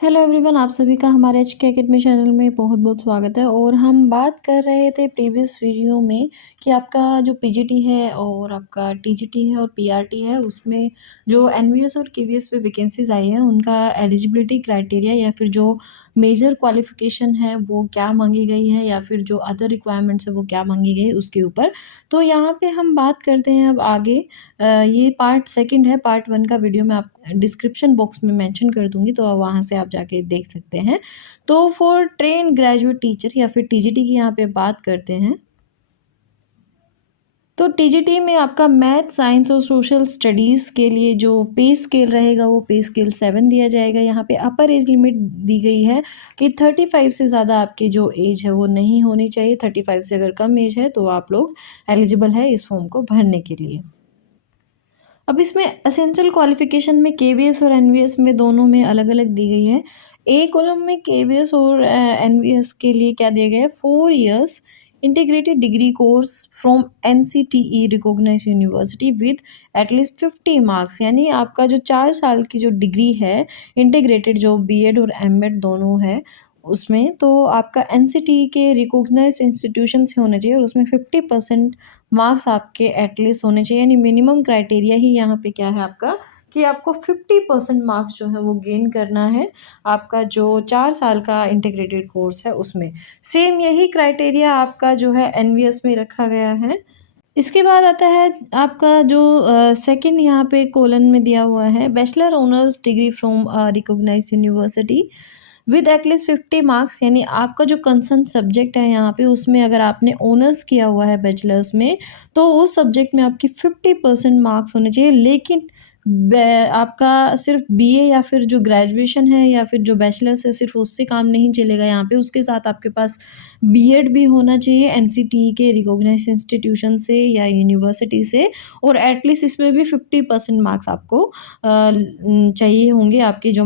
Hello everyone, आप सभी का हमारे एचके एकेडमी चैनल में बहुत बहुत स्वागत है। और हम बात कर रहे थे प्रीवियस वीडियो में कि आपका जो पीजीटी है और आपका टीजीटी है और पीआरटी है, उसमें जो एनवीएस और केवीएस पे वैकेंसीज आई है उनका एलिजिबिलिटी क्राइटेरिया या फिर जो मेजर क्वालिफिकेशन है वो क्या मांगी गई है या फिर जो अदर रिक्वायरमेंट्स है वो क्या मांगी गई है उसके ऊपर। तो यहाँ पे हम बात करते हैं अब आगे। ये पार्ट सेकंड है। पार्ट वन का वीडियो मैं आप डिस्क्रिप्शन बॉक्स में मेंशन कर दूंगी, तो वहाँ से आप जाके देख सकते हैं। तो फॉर ट्रेन ग्रेजुएट टीचर या फिर टीजीटी की यहाँ पे बात करते हैं। तो टीजीटी में आपका मैथ, साइंस और सोशल स्टडीज़ के लिए जो पे स्केल रहेगा वो पे स्केल 7 दिया जाएगा। यहाँ पे अपर एज लिमिट दी गई है कि 35 से ज़्यादा आपकी जो एज है वो नहीं होनी चाहिए। 35 से अगर कम एज है तो आप लोग एलिजिबल है इस फॉर्म को भरने के लिए। अब इसमें एसेंशियल क्वालिफिकेशन में केवीएस और एनवीएस में दोनों में अलग अलग दी गई है। ए कॉलम में केवीएस और एनवीएस के लिए क्या दिया गया है, 4 years integrated degree course from NCTE recognise university with at least 50 marks. यानी आपका जो 4 साल की जो डिग्री है, इंटीग्रेटेड जो बीएड और एमएड दोनों है उसमें, तो आपका एनसीटीई के रिकॉग्नाइज्ड इंस्टीट्यूशन से होना चाहिए और उसमें 50% मार्क्स आपके एटलीस्ट होने चाहिए। यानी मिनिमम क्राइटेरिया ही यहाँ पे क्या है आपका, कि आपको 50% मार्क्स जो है वो गेन करना है आपका जो 4 साल का इंटीग्रेटेड कोर्स है उसमें। सेम यही क्राइटेरिया आपका जो है एनवीएस में रखा गया है। इसके बाद आता है आपका जो सेकंड यहाँ पे कोलन में दिया हुआ है, bachelor honours degree from recognized university with at least 50 marks. यानी आपका जो कंसर्न सब्जेक्ट है यहाँ पे, उसमें अगर आपने ऑनर्स किया हुआ है बैचलर्स में, तो उस सब्जेक्ट में आपकी 50% मार्क्स होने चाहिए। लेकिन आपका सिर्फ बीए या फिर जो ग्रेजुएशन है या फिर जो बैचलर्स है सिर्फ उससे काम नहीं चलेगा यहाँ पे, उसके साथ आपके पास बीएड भी होना चाहिए एनसीटीई के रिकॉग्नाइज इंस्टीट्यूशन से या यूनिवर्सिटी से। और एटलीस्ट इसमें भी 50% मार्क्स आपको चाहिए होंगे आपकी जो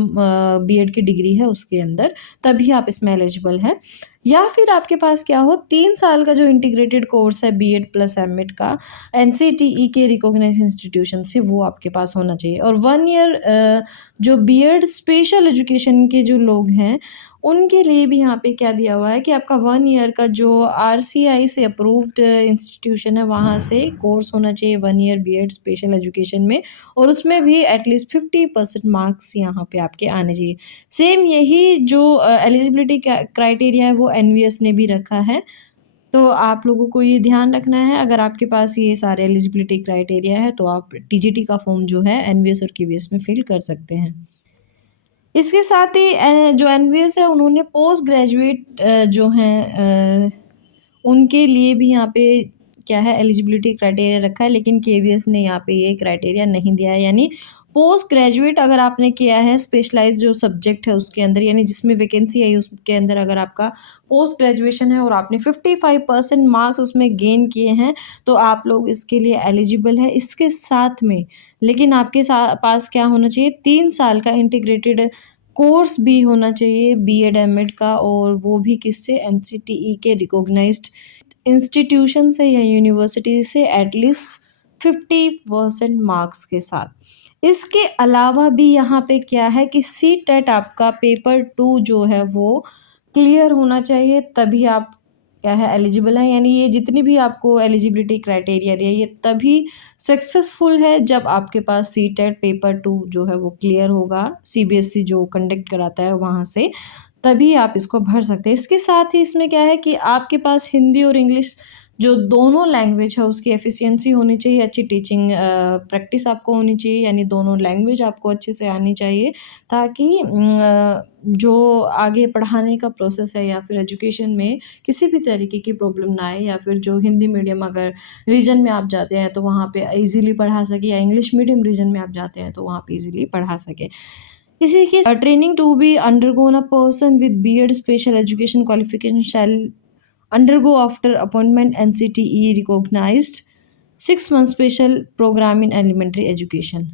बीएड की डिग्री है उसके अंदर, तभी आप इसमें एलिजिबल हैं। या फिर आपके पास क्या हो, 3 साल का जो इंटीग्रेटेड कोर्स है बीएड प्लस एमएड का एनसीटीई के रिकॉग्नाइज इंस्टीट्यूशन से, वो आपके पास होना चाहिए। और 1 ईयर जो बीएड स्पेशल एजुकेशन के जो लोग हैं उनके लिए भी यहाँ पे क्या दिया हुआ है कि आपका 1 ईयर का जो आरसीआई से अप्रूव्ड इंस्टीट्यूशन है वहाँ से कोर्स होना चाहिए 1 ईयर बीएड स्पेशल एजुकेशन में, और उसमें भी एटलीस्ट 50% मार्क्स यहाँ पे आपके आने चाहिए। सेम यही जो एलिजिबिलिटी क्राइटेरिया है वो एनवीएस ने भी रखा है। तो आप लोगों को ये ध्यान रखना है, अगर आपके पास ये सारे एलिजिबिलिटी क्राइटेरिया है तो आप टीजीटी का फॉर्म जो है एनवीएस और केवीएस में फिल कर सकते हैं। इसके साथ ही जो एनवीएस है उन्होंने पोस्ट ग्रेजुएट जो हैं उनके लिए भी यहाँ पे क्या है एलिजिबिलिटी क्राइटेरिया रखा है, लेकिन केवीएस ने यहाँ पे ये क्राइटेरिया नहीं दिया है। यानी पोस्ट ग्रेजुएट अगर आपने किया है स्पेशलाइज्ड जो सब्जेक्ट है उसके अंदर, यानी जिसमें वैकेंसी आई उसके अंदर अगर आपका पोस्ट ग्रेजुएशन है और आपने 55% मार्क्स उसमें गेन किए हैं, तो आप लोग इसके लिए एलिजिबल है। इसके साथ में लेकिन आपके पास क्या होना चाहिए, 3 साल का इंटीग्रेटेड कोर्स भी होना चाहिए बीएड एमएड का, और वो भी किससे, एनसीटीई के रिकॉग्नाइज्ड इंस्टीट्यूशन से या यूनिवर्सिटी से एटलीस्ट 50% मार्क्स के साथ। इसके अलावा भी यहाँ पे क्या है कि सी टेट आपका पेपर 2 जो है वो क्लियर होना चाहिए, तभी आप क्या है एलिजिबल है। यानी ये जितनी भी आपको एलिजिबिलिटी क्राइटेरिया दिया ये तभी सक्सेसफुल है जब आपके पास सी टेट पेपर 2 जो है वो क्लियर होगा, सीबीएसई जो कंडक्ट कराता है वहाँ से, तभी आप इसको भर सकते हैं। इसके साथ ही इसमें क्या है कि आपके पास हिंदी और इंग्लिश जो दोनों लैंग्वेज है उसकी एफिशिएंसी होनी चाहिए, अच्छी टीचिंग प्रैक्टिस आपको होनी चाहिए, यानी दोनों लैंग्वेज आपको अच्छे से आनी चाहिए, ताकि जो आगे पढ़ाने का प्रोसेस है या फिर एजुकेशन में किसी भी तरीके की प्रॉब्लम ना आए, या फिर जो हिंदी मीडियम अगर रीजन में आप जाते हैं तो वहाँ पे ईजिली पढ़ा सके, या इंग्लिश मीडियम रीजन में आप जाते हैं तो वहाँ पे ईजिली पढ़ा सके। इसी के training to be undergone a person with BEd special education qualification shall undergo after appointment NCTE recognized 6 month special program in elementary education।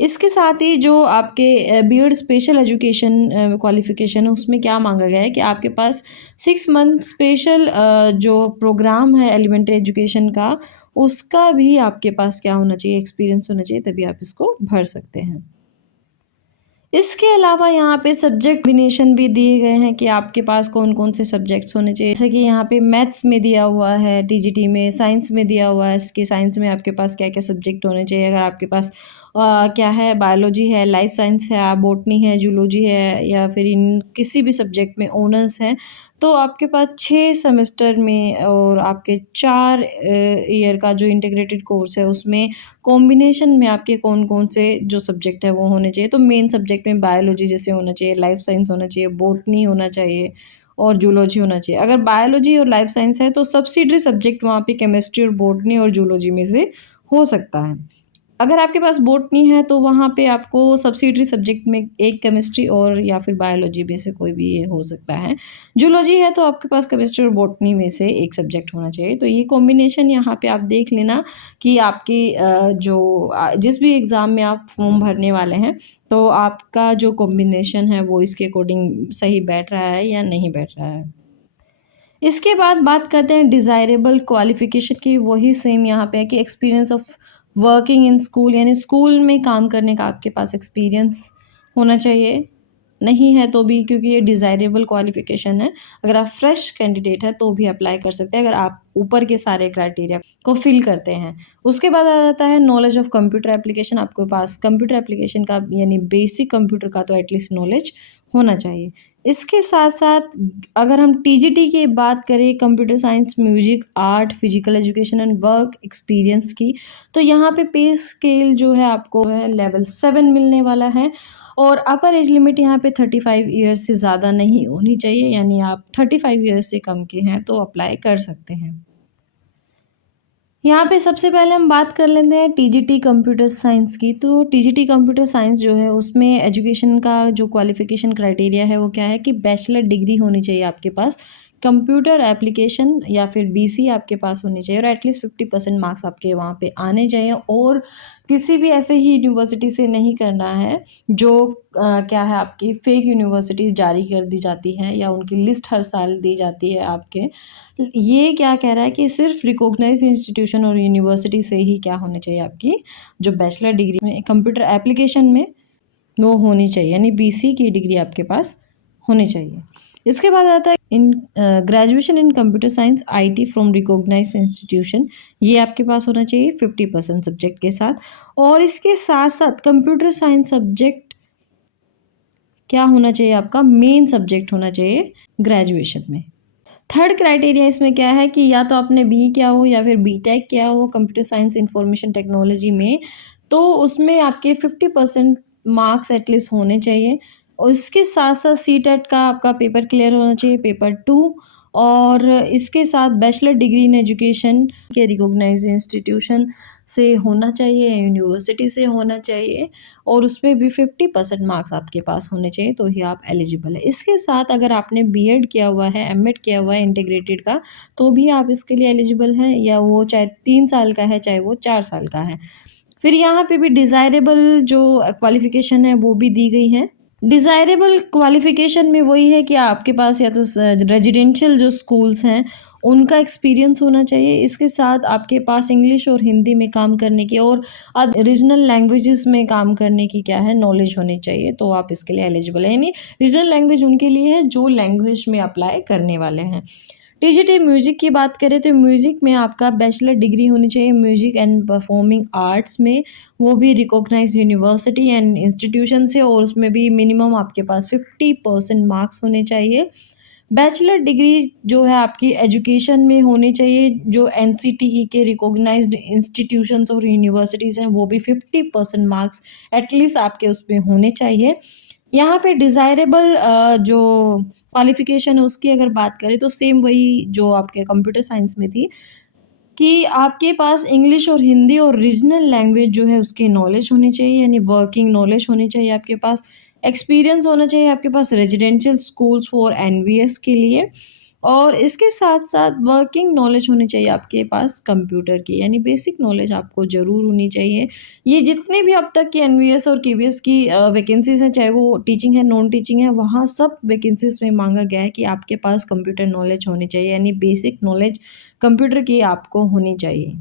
इसके साथ ही जो आपके बीएड स्पेशल एजुकेशन क्वालिफिकेशन है उसमें क्या मांगा गया है कि आपके पास 6 मंथ स्पेशल जो प्रोग्राम है एलिमेंट्री एजुकेशन का, उसका भी आपके पास क्या होना चाहिए, एक्सपीरियंस होना चाहिए, तभी आप इसको भर सकते हैं। इसके अलावा यहाँ पे सब्जेक्ट कॉम्बिनेशन भी दिए गए हैं कि आपके पास कौन कौन से सब्जेक्ट्स होने चाहिए। जैसे कि यहाँ पे मैथ्स में दिया हुआ है टीजीटी में, साइंस में दिया हुआ है इसकी साइंस में आपके पास क्या क्या सब्जेक्ट होने चाहिए। अगर आपके पास क्या है बायोलॉजी है, लाइफ साइंस है, बॉटनी है, जूलॉजी है या फिर इन किसी भी सब्जेक्ट में ऑनर्स है तो आपके पास 6 सेमेस्टर में और आपके 4 ईयर का जो इंटीग्रेटेड कोर्स है उसमें कॉम्बिनेशन में आपके कौन-कौन से जो सब्जेक्ट है वो होने चाहिए। तो मेन सब्जेक्ट में बायोलॉजी जैसे होना चाहिए, लाइफ साइंस होना चाहिए, बॉटनी होना चाहिए और जूलॉजी होना चाहिए। अगर बायोलॉजी और लाइफ साइंस है तो सब्सिडियरी सब्जेक्ट वहाँ पे केमिस्ट्री और बॉटनी और जूलॉजी में से हो सकता है। अगर आपके पास बॉटनी है तो वहाँ पे आपको सब्सिडियरी सब्जेक्ट में एक केमिस्ट्री और या फिर बायोलॉजी में से कोई भी ये हो सकता है। जूलॉजी है तो आपके पास केमिस्ट्री और बॉटनी में से एक सब्जेक्ट होना चाहिए। तो ये कॉम्बिनेशन यहाँ पे आप देख लेना कि आपकी जिस भी एग्ज़ाम में आप फॉर्म भरने वाले हैं तो आपका जो कॉम्बिनेशन है वो इसके अकॉर्डिंग सही बैठ रहा है या नहीं बैठ रहा है। इसके बाद बात करते हैं डिज़ायरेबल क्वालिफ़िकेशन की। वही सेम यहाँ पे है कि experience of working in school यानी स्कूल में काम करने का आपके पास एक्सपीरियंस होना चाहिए। नहीं है तो भी क्योंकि ये डिज़ायरेबल क्वालिफ़िकेशन है, अगर आप फ्रेश कैंडिडेट हैं तो भी अप्लाई कर सकते हैं अगर आप ऊपर के सारे क्राइटेरिया को फ़िल करते हैं। उसके बाद आ जाता है नॉलेज ऑफ कंप्यूटर एप्लीकेशन। आपके पास कंप्यूटर एप्लीकेशन का यानी बेसिक कंप्यूटर का तो एटलीस्ट नॉलेज होना चाहिए। इसके साथ-साथ अगर हम टीजीटी की बात करें computer science, music, art, physical education and work experience की, तो यहाँ पे पे स्केल जो है आपको है लेवल 7 मिलने वाला है और अपर एज लिमिट यहाँ पे 35 ईयर्स से ज़्यादा नहीं होनी चाहिए यानी आप 35 ईयर्स से कम के हैं तो अप्लाई कर सकते हैं। यहाँ पे सबसे पहले हम बात कर लेते हैं टीजीटी कंप्यूटर साइंस की। तो टीजीटी कंप्यूटर साइंस जो है उसमें एजुकेशन का जो क्वालिफ़िकेशन क्राइटेरिया है वो क्या है कि बैचलर डिग्री होनी चाहिए आपके पास। कंप्यूटर एप्लीकेशन या फिर बीसी आपके पास होनी चाहिए और एटलीस्ट 50% मार्क्स आपके वहाँ पे आने चाहिए और किसी भी ऐसे ही यूनिवर्सिटी से नहीं करना है जो क्या है आपकी फ़ेक यूनिवर्सिटीज़ जारी कर दी जाती हैं या उनकी लिस्ट हर साल दी जाती है आपके। ये क्या कह रहा है कि सिर्फ़ रिकॉग्नाइज़्ड इंस्टीट्यूशन और यूनिवर्सिटी से ही क्या होनी चाहिए आपकी जो बैचलर डिग्री में कंप्यूटर एप्लीकेशन में वो होनी चाहिए यानी बीसी की डिग्री आपके पास होनी चाहिए। इसके बाद आता है graduation in computer science IT from recognized institution. ये आपके पास होना चाहिए 50% सब्जेक्ट के साथ और इसके साथ-साथ कंप्यूटर साइंस सब्जेक्ट क्या होना चाहिए आपका मेन सब्जेक्ट होना चाहिए ग्रेजुएशन में। थर्ड क्राइटेरिया इसमें क्या है कि या तो आपने बी किया हो या फिर बीटेक किया हो कंप्यूटर साइंस इंफॉर्मेशन टेक्नोलॉजी में, तो उसमें आपके 50% मार्क्स एटलीस्ट होने चाहिए। और इसके साथ-साथ सीटेट का आपका पेपर क्लियर होना चाहिए, पेपर 2 और इसके साथ बैचलर डिग्री इन एजुकेशन के रिकॉग्नाइज्ड इंस्टीट्यूशन से होना चाहिए, यूनिवर्सिटी से होना चाहिए और उसमें भी 50% मार्क्स आपके पास होने चाहिए तो ही आप एलिजिबल है। इसके साथ अगर आपने बीएड किया हुआ है, एमएड किया हुआ है इंटीग्रेटेड का, तो भी आप इसके लिए एलिजिबल हैं या वो चाहे 3 साल का है, चाहे वो 4 साल का है। फिर यहाँ पे भी डिज़ायरेबल जो क्वालिफ़िकेशन है वो भी दी गई है। डिज़ायरेबल क्वालिफ़िकेशन में वही है कि आपके पास या तो रेजिडेंशियल जो स्कूल्स हैं, उनका एक्सपीरियंस होना चाहिए। इसके साथ आपके पास इंग्लिश और हिंदी में काम करने की और रीजनल लैंग्वेजेज़ में काम करने की क्या है नॉलेज होनी चाहिए, तो आप इसके लिए एलिजिबल हैं। यानी रीजनल लैंग्वेज उनके लिए है जो लैंग्वेज में अप्लाई करने वाले हैं। टीजीटी म्यूज़िक की बात करें तो म्यूज़िक में आपका बैचलर डिग्री होनी चाहिए म्यूज़िक एंड परफॉर्मिंग आर्ट्स में, वो भी रिकॉग्नाइज्ड यूनिवर्सिटी एंड इंस्टीट्यूशन से और उसमें भी मिनिमम आपके पास 50% मार्क्स होने चाहिए। बैचलर डिग्री जो है आपकी एजुकेशन में होनी चाहिए, जो एनसीटीई के रिकॉग्नाइज्ड इंस्टीट्यूशंस और यूनिवर्सिटीज़ हैं वो भी 50% मार्क्स एटलीस्ट आपके उसमें होने चाहिए। यहाँ पे डिज़ायरेबल जो क्वालिफ़िकेशन है उसकी अगर बात करें तो सेम वही जो आपके कंप्यूटर साइंस में थी कि आपके पास इंग्लिश और हिंदी और रीजनल लैंग्वेज जो है उसकी नॉलेज होनी चाहिए यानी वर्किंग नॉलेज होनी चाहिए आपके पास, एक्सपीरियंस होना चाहिए आपके पास रेजिडेंशियल स्कूल्स फॉर एनवीएस के लिए और इसके साथ-साथ वर्किंग नॉलेज होनी चाहिए आपके पास कंप्यूटर की यानी बेसिक नॉलेज आपको ज़रूर होनी चाहिए। ये जितने भी अब तक की एनवीएस और केवीएस की वैकेंसीज़ हैं, चाहे वो टीचिंग है, नॉन टीचिंग है, वहाँ सब वैकेंसीज़ में माँगा गया है कि आपके पास कंप्यूटर नॉलेज होनी चाहिए यानी बेसिक नॉलेज कंप्यूटर की आपको होनी चाहिए।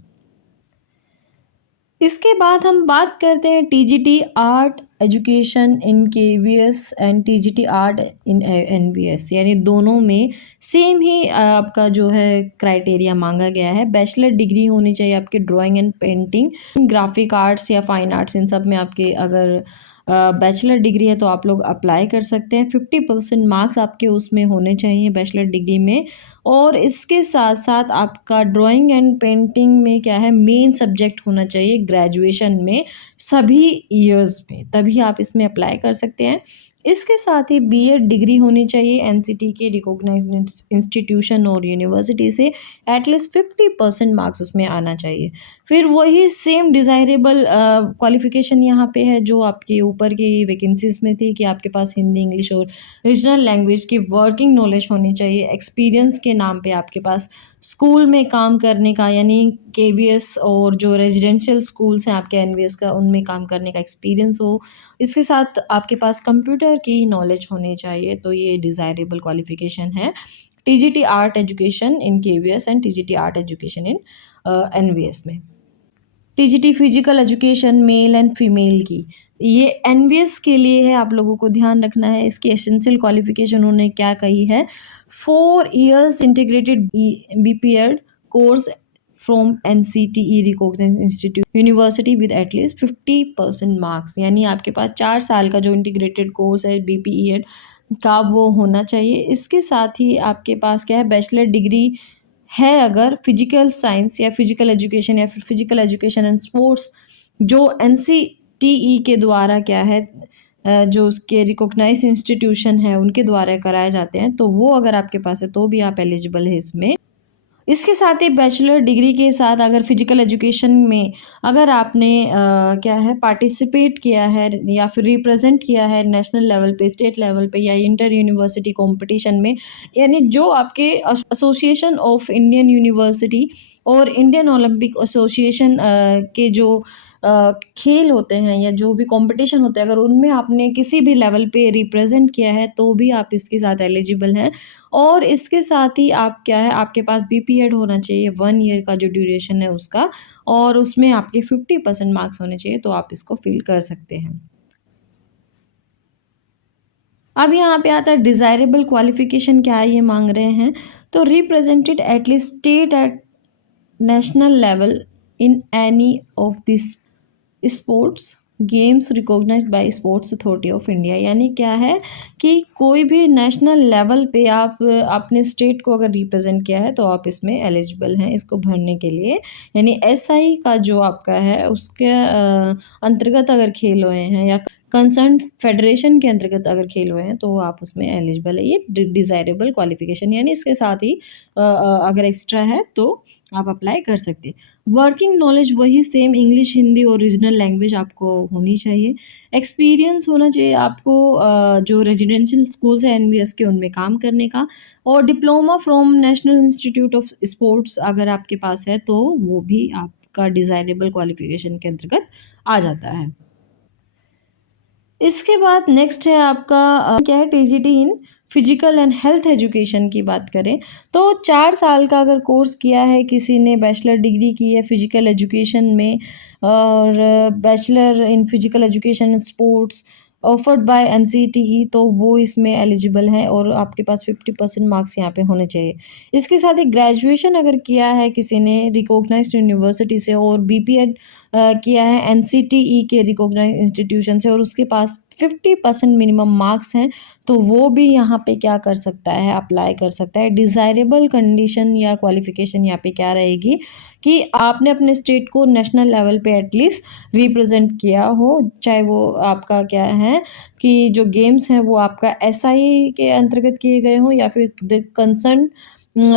इसके बाद हम बात करते हैं TGT art education in KVS and TGT art in NVS, यानी दोनों में सेम ही आपका जो है क्राइटेरिया मांगा गया है। बैचलर डिग्री होनी चाहिए आपके drawing and painting, graphic arts या फाइन आर्ट्स, इन सब में आपके अगर बैचलर डिग्री है तो आप लोग अप्लाई कर सकते हैं। 50% मार्क्स आपके उसमें होने चाहिए बैचलर डिग्री में। और इसके साथ साथ आपका ड्राइंग एंड पेंटिंग में क्या है, मेन सब्जेक्ट होना चाहिए ग्रेजुएशन में सभी ईयर्स में, तभी आप इसमें अप्लाई कर सकते हैं। इसके साथ ही बीएड डिग्री होनी चाहिए एनसीटी के रिकॉग्नाइज्ड इंस्टीट्यूशन और यूनिवर्सिटी से, एटलीस्ट 50% मार्क्स उसमें आना चाहिए। फिर वही सेम डिज़ायरेबल क्वालिफ़िकेशन यहाँ पे है जो आपके ऊपर की वैकेंसीज़ में थी, कि आपके पास हिंदी, इंग्लिश और रीजनल लैंग्वेज की वर्किंग नॉलेज होनी चाहिए। एक्सपीरियंस के नाम पे आपके पास स्कूल में काम करने का, यानी केवीएस और जो रेजिडेंशियल स्कूल्स हैं आपके एनवीएस का, उनमें काम करने का एक्सपीरियंस हो। इसके साथ आपके पास कंप्यूटर की नॉलेज होनी चाहिए, तो ये डिज़ायरेबल क्वालिफ़िकेशन है। TGT art education in KVS and TGT art education in NVS में। TGT physical education male and female की, ये एनवीएस के लिए है, आप लोगों को ध्यान रखना है। इसकी एसेंशियल क्वालिफिकेशन उन्होंने क्या कही है, 4 years integrated BPEd course from NCTE recognized institute university with at least 50% marks, यानी आपके पास 4 साल का जो इंटीग्रेटेड कोर्स है बीपीईएड का वो होना चाहिए। इसके साथ ही आपके पास क्या है, बैचलर डिग्री है अगर फिजिकल साइंस या फिजिकल एजुकेशन या फिर फिजिकल एजुकेशन एंड स्पोर्ट्स, जो एनसीटीई के द्वारा क्या है, जो उसके रिकॉग्नाइज्ड इंस्टीट्यूशन है उनके द्वारा कराए जाते हैं, तो वो अगर आपके पास है तो भी आप एलिजिबल है इसमें। इसके साथ ही बैचलर डिग्री के साथ अगर फिजिकल एजुकेशन में अगर आपने क्या है पार्टिसिपेट किया है या फिर रिप्रेजेंट किया है नेशनल लेवल पे, स्टेट लेवल पे या इंटर यूनिवर्सिटी कंपटीशन में, यानी जो आपके एसोसिएशन ऑफ इंडियन यूनिवर्सिटी और इंडियन ओलंपिक एसोसिएशन के जो खेल होते हैं या जो भी कंपटीशन होते हैं, अगर उनमें आपने किसी भी लेवल पे रिप्रेजेंट किया है तो भी आप इसके साथ एलिजिबल हैं। और इसके साथ ही आप क्या है, आपके पास बीपीएड होना चाहिए 1 ईयर का जो ड्यूरेशन है उसका, और उसमें आपके 50% मार्क्स होने चाहिए, तो आप इसको फिल कर सकते हैं। अब यहाँ पे आता है डिज़ायरेबल क्वालिफ़िकेशन क्या है, ये मांग रहे हैं, तो represented at least state at national level in any of this sports games recognized by sports authority of India, यानी क्या है कि कोई भी नेशनल लेवल पे आप अपने स्टेट को अगर रिप्रेजेंट किया है तो आप इसमें एलिजिबल हैं इसको भरने के लिए। यानी एसआई का जो आपका है उसके अंतर्गत अगर खेल हुए हैं या कंसर्न फेडरेशन के अंतर्गत अगर खेल हुए हैं तो आप उसमें एलिजिबल है। ये डिज़ायरेबल क्वालिफिकेशन, यानी इसके साथ ही अगर एक्स्ट्रा है तो आप अप्लाई कर सकते हैं। वर्किंग नॉलेज वही सेम, इंग्लिश, हिंदी और रीजनल लैंग्वेज आपको होनी चाहिए। एक्सपीरियंस होना चाहिए आपको जो रेजिडेंशियल स्कूल्स हैं एनवीएस के, उनमें काम करने का। और diploma from national institute of sports अगर आपके पास है तो वो भी आपका डिज़ायरेबल क्वालिफिकेशन के अंतर्गत आ जाता है। इसके बाद नेक्स्ट है आपका क्या है, TGT in physical and health education की बात करें तो 4 साल का अगर कोर्स किया है किसी ने, बैचलर डिग्री की है फिजिकल एजुकेशन में और bachelor in physical education sports offered by NCTE, तो वो इसमें एलिजिबल है और आपके पास 50% मार्क्स यहाँ पे होने चाहिए। इसके साथ ही ग्रेजुएशन अगर किया है किसी ने रिकॉग्नाइज्ड यूनिवर्सिटी से और बीपीएड किया है एनसीटीई के रिकॉग्नाइज्ड इंस्टीट्यूशन से और उसके पास 50% मिनिमम मार्क्स हैं, तो वो भी यहाँ पे क्या कर सकता है, अप्लाई कर सकता है। डिज़ायरेबल कंडीशन या क्वालिफ़िकेशन यहाँ पे क्या रहेगी कि आपने अपने स्टेट को नेशनल लेवल पे एटलीस्ट रिप्रेजेंट किया हो, चाहे वो आपका क्या है कि जो गेम्स हैं वो आपका एसआई के अंतर्गत किए गए हों या फिर द कंसर्न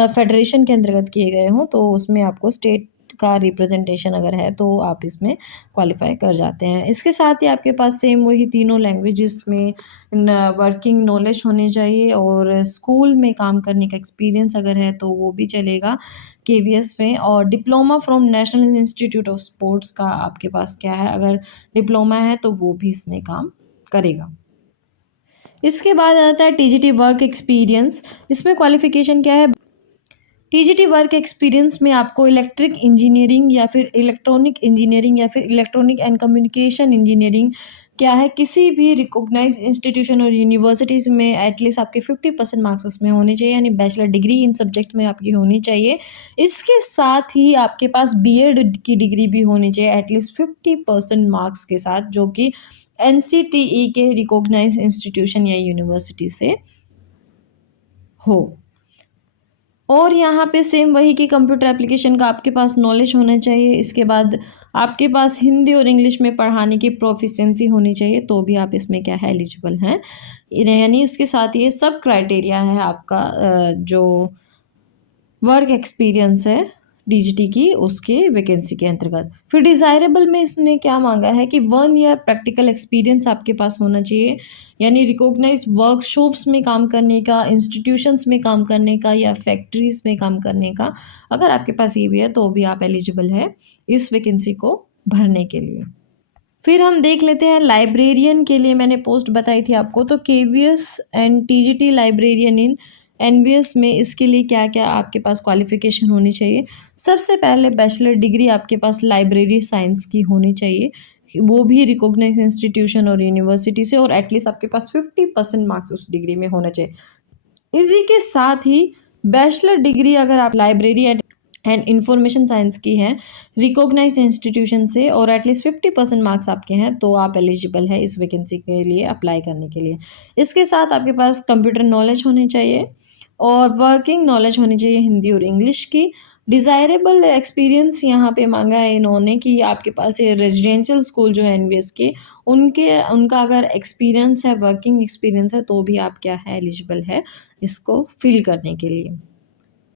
फेडरेशन के अंतर्गत किए गए हों, तो उसमें आपको स्टेट का रिप्रेजेंटेशन अगर है तो आप इसमें क्वालिफाई कर जाते हैं। इसके साथ ही आपके पास सेम वही तीनों लैंग्वेजेस में वर्किंग नॉलेज होनी चाहिए और स्कूल में काम करने का एक्सपीरियंस अगर है तो वो भी चलेगा केवीएस में। और diploma from national institute of sports का आपके पास क्या है, अगर डिप्लोमा है तो वो भी इसमें काम करेगा। इसके बाद आता है टीजीटी वर्क एक्सपीरियंस। इसमें क्वालिफिकेशन क्या है, टीजीटी वर्क एक्सपीरियंस में आपको इलेक्ट्रिक इंजीनियरिंग या फिर इलेक्ट्रॉनिक इंजीनियरिंग या फिर इलेक्ट्रॉनिक एंड कम्युनिकेशन इंजीनियरिंग क्या है, किसी भी रिकॉग्नाइज्ड इंस्टीट्यूशन और यूनिवर्सिटीज़ में एटलीस्ट आपके 50% मार्क्स उसमें होने चाहिए, यानी बैचलर डिग्री इन सब्जेक्ट में आपकी होनी चाहिए। इसके साथ ही आपके पास बीएड की डिग्री भी होनी चाहिए एटलीस्ट 50% मार्क्स के साथ, जो कि एनसीटीई के रिकॉग्नाइज्ड इंस्टीट्यूशन या यूनिवर्सिटी से हो। और यहाँ पे सेम वही कि कंप्यूटर एप्लीकेशन का आपके पास नॉलेज होना चाहिए। इसके बाद आपके पास हिंदी और इंग्लिश में पढ़ाने की प्रोफिशिएंसी होनी चाहिए, तो भी आप इसमें क्या है, एलिजिबल हैं। यानी इसके साथ ये सब क्राइटेरिया है आपका जो वर्क एक्सपीरियंस है डीजीटी की, उसके वैकेंसी के अंतर्गत। फिर डिज़ायरेबल में इसने क्या मांगा है कि 1 ईयर प्रैक्टिकल एक्सपीरियंस आपके पास होना चाहिए, यानी रिकॉग्नाइज्ड वर्कशॉप्स में काम करने का, इंस्टीट्यूशंस में काम करने का या फैक्ट्रीज़ में काम करने का। अगर आपके पास ये भी है तो भी आप एलिजिबल है इस वैकेंसी को भरने के लिए। फिर हम देख लेते हैं लाइब्रेरियन के लिए मैंने पोस्ट बताई थी आपको, तो KVS and TGT librarian in NVS में इसके लिए क्या-क्या आपके पास क्वालिफ़िकेशन होनी चाहिए। सबसे पहले बैचलर डिग्री आपके पास लाइब्रेरी साइंस की होनी चाहिए, वो भी रिकॉग्नाइज्ड इंस्टीट्यूशन और यूनिवर्सिटी से, और एटलीस्ट आपके पास 50% मार्क्स उस डिग्री में होना चाहिए। इसी के साथ ही बैचलर डिग्री अगर आप लाइब्रेरी एंड इंफॉर्मेशन साइंस की हैं रिकॉग्नाइज्ड इंस्टीट्यूशन से, और एटलीस्ट 50% मार्क्स आपके हैं, तो आप एलिजिबल है इस वैकेंसी के लिए अप्लाई करने के लिए। इसके साथ आपके पास कंप्यूटर नॉलेज होनी चाहिए और वर्किंग नॉलेज होनी चाहिए हिंदी और इंग्लिश की। डिज़ायरेबल एक्सपीरियंस यहाँ पे मांगा है इन्होंने कि आपके पास ये रेजिडेंशियल स्कूल जो है एनवीएस के, उनका अगर एक्सपीरियंस है, वर्किंग एक्सपीरियंस है, तो भी आप क्या है, एलिजिबल है इसको फिल करने के लिए।